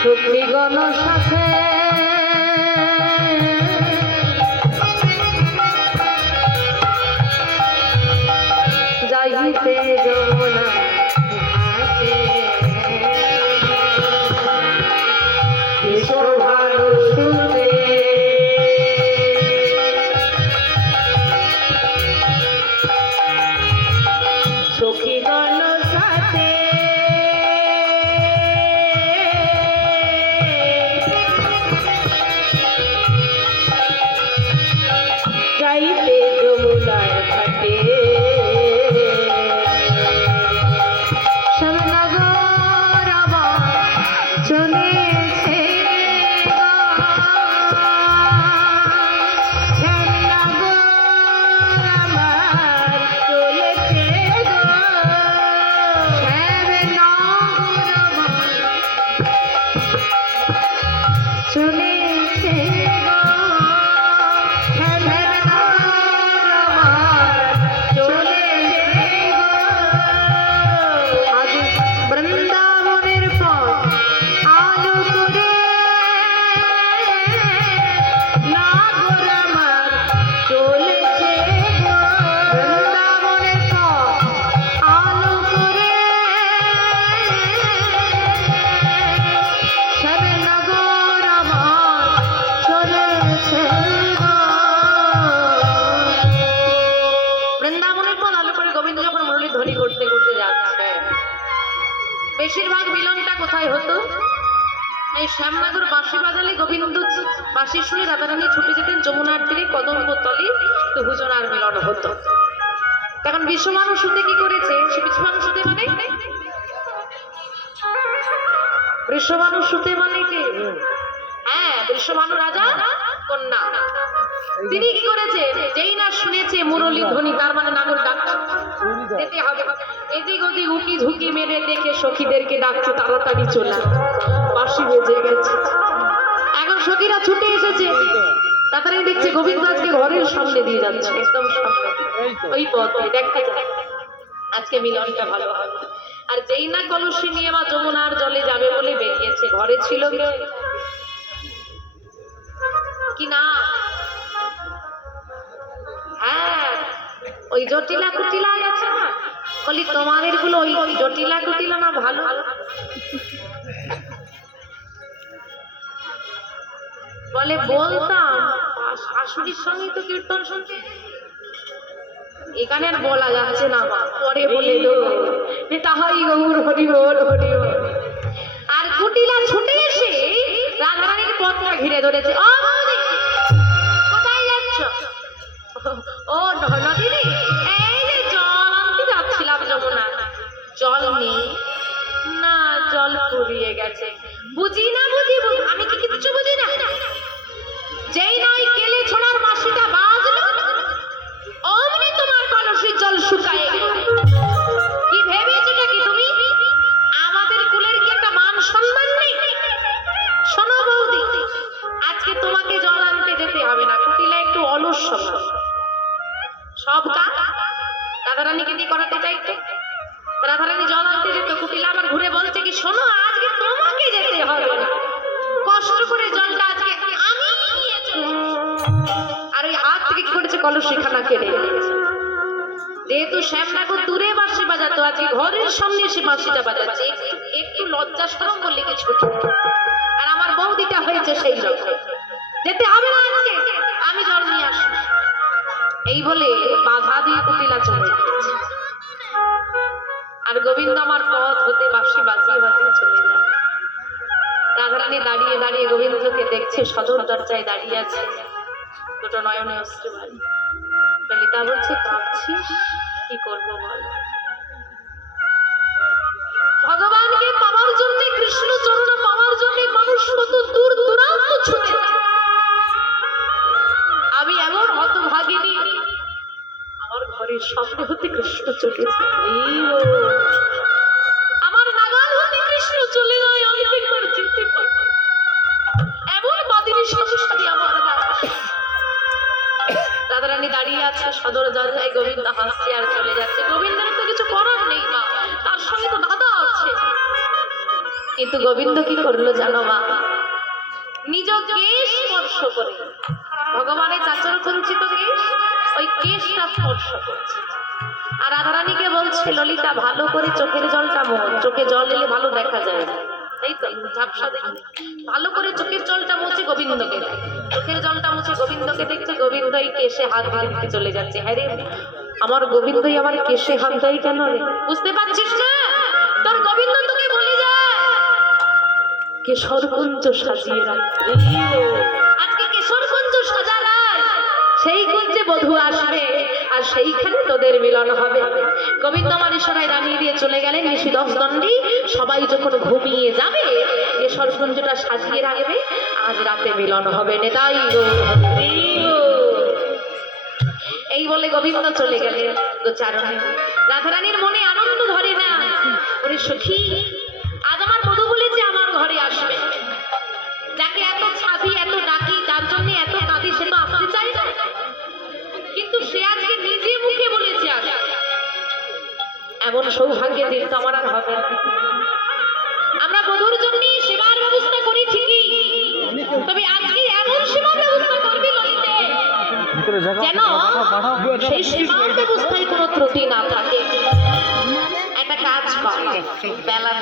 সুখীগণ সাথে যাইতে যমুনা ঘাটে শোভানো সুতে সখীগণ সাথে যাইতে যমুনার ঘাটে শ্যামনগর আবার চলেছে শ্যামনগর আমার চলেছে শ্যামনগর আমার চলেছে বেশিরভাগ মিলনটা কোথায় হতো? এই শ্যামনগর বাঁশি বাজালে গোবিন্দ বাঁশি শুনে রাধারানী ছুটে যেতেন যমুনার তীরে কদম্ব তলে, তো হুজরার মিলন হতো। তখন বিশ্বমানু সুতে কি করেছে? বিশ্বমানু সুতে মানে বিশ্বমানু সুতে মানে কি? হ্যাঁ, বিশ্বমানু রাজা কন্যা। তিনি কি করেছে? যেই না শুনেছে মুরলী ধ্বনি, তার মানে নাগর ডাকছে যেতে হবে, এদিক ওদিক উকি ঝুঁকি মেরে দেখে সখীদেরকে ডাকছে তাড়াতাড়ি চলে, বাঁশি বেজে গেছে। এখন সখীরা ছুটে এসেছে, তাড়াতাড়ি দেখছে গোবিন্দ আজকে ঘরের সামনে দিয়ে যাচ্ছে, একদম সামনে ওই পথে দেখতে যায় আজকে মিলনটা ভালো হবে। আর যেই না কলসি নিয়ে বা যমুনার জলে যাবে বলে বেরিয়েছে, ঘরে ছিল কি না? হ্যাঁ, ওই জটিলা কুটিলা আছে না, বলি তোমাদের গুলো ওই জটিলা কুটিলা না ভালো? বলে বলতাম শাশুড়ির সঙ্গে তো কীর্তন শুনতে, এখানে আর বলা যাচ্ছে না, পরে বলে দেবো তাহাই গৌর হরি বল হরি বল। আর কুটিলা ছুটে এসে রাধারানীর পথটা ঘিরে ধরেছে। কোথায় যাচ্ছ? ও নদিনী, এই যে জল আনতে যাচ্ছিলাম যমুনা। জল নেই না, জল ফুরিয়ে গেছে। বুঝি না বুঝি, আমি কি কিচ্ছু বুঝি না। যেই নয় কেলে ছোড়ার বাঁশিটা বাজলো, অমনি তোমার কলসির জল শুকায় গেল। কি ভেবেছোটা কি তুমি? আমাদের কুলের কি একটা মান সম্মান নেই? শোনো বৌদি, আজকে তোমাকে জল আনতে যেতে হবে না, কুটিলা একটু অলস স্বভাব, সব কাজ রাধারানীকে দিয়ে করাতে চাইতো। রাধারানী জল আনতে যেত, কুটিলা আবার ঘুরে বলছে কি, শোনো আজকে তোমাকে যেতে হবে না, কষ্ট করে জলটা আজকে আমি নিয়ে চলে। আর ওই হাত থেকে কি করেছে, কলসিখানা কেড়ে নিয়েছে। যেহেতু শ্যামনগর দূরে বাঁশি বাজাতো, আজকে ঘরের সামনে এসে বাঁশিটা বাজাচ্ছে, একটু লজ্জা শরম বললে কিছু। আর আমার বৌদিটা হয়েছে সেই রকম, যেতে হবে না আজকে, আমি জল নিয়ে আসবো। এই বলে বাধা দিয়ে কুটিলা চলে গেছে। আর গোবিন্দ আমার পথ হতে বাঁশি বাজিয়ে বাজিয়ে চলে যায়। রাধারানী দাঁড়িয়ে দাঁড়িয়ে গোবিন্দকে দেখছে, সদর দরজায় দাঁড়িয়ে আছে, দুটো নয়নে অশ্রু বাড়ি। ললিতা বলছে, কাঁদছিস, কি করবো বল? ভগবানকে পাওয়ার জন্য, কৃষ্ণ চরণ পাওয়ার জন্য মানুষ কত দূর দূরান্ত ছুটে যায়। আমি এমন হতভাগিনী, আমার ঘরের সামনে হতে কৃষ্ণ চলে যায়, আমার নাগাল হতে কৃষ্ণ চলে যায়, আমি একবার যেতে পারি। এমন বাদিনী সংসারী আমার বাবা। রাধারানী দাঁড়িয়ে আছে সদর দরজায়, গোবিন্দ হাসছে আর চলে যাচ্ছে। গোবিন্দের তো কিছু করার নেই মা, তার সঙ্গে তো দাদা আছে। কিন্তু গোবিন্দ কি করলো জানো মা? নিজ কেশ স্পর্শ করে, ভগবানের চাচর পরিচিত কেশ, ওই কেশটা স্পর্শ করছে। আর রাধারানীকে বলছে, ললিতা ভালো করে চোখের জলটা মোছ, চোখে জল এলে ভালো দেখা যায় না, তাই তো ঝাপসা দেখে। ভালো করে চোখের জলটা মুছে গোবিন্দকে দেয়, চোখের জলটা মুছে গোবিন্দকে দেখছে। গোবিন্দ এই কেশে হাত দিতে চলে যাচ্ছে। হ্যাঁ রে, আমার গোবিন্দই আমার কেশে হাত দেয় কেন রে? বুঝতে পারছিস না? তোর গোবিন্দ তোকে বলে যায় কেশর কুঞ্জ সাজিয়ে রাখতে। আজকে কেশর কুঞ্জ সাজা রাখ, সেই কুঞ্জে বধূ আসবে আর সেইখানে তোদের মিলন হবে। গোবিন্দ আমার ইশারায় দাঁড়িয়ে দিয়ে চলে গেলেন। নিশি 10 দণ্ডী সবাই যখন ঘুমিয়ে যাবে, কেশর কুঞ্জটা সাজিয়ে রাখবে, আজ রাতে মিলন হবে। নেতাই গো, এই বলে গোবিন্দ চলে গেলেন গোচারণে। রাধারানীর মনে আনন্দ ধরে না। ওরে সখী, আজ আমার বধূ বলেছে আমার ঘরে আসবে। যাকে এত সাধি, এত ডাকি, যার জন্য এত কাঁদি, সে তো আসতে চাই না, কিন্তু সে আজকে নিজে মুখে বলেছে আসবে। এমন সৌভাগ্যের দিন তো আমার আর হবে না। আমরা বধূর জন্য সেবার ব্যবস্থা করি ঠিকই, তবে আজকে এমন সেবার ব্যবস্থা করবি ললিতে, যেন সেই সেবার ব্যবস্থায় কোনো ত্রুটি না থাকে। একটা কাজ কর, বেলা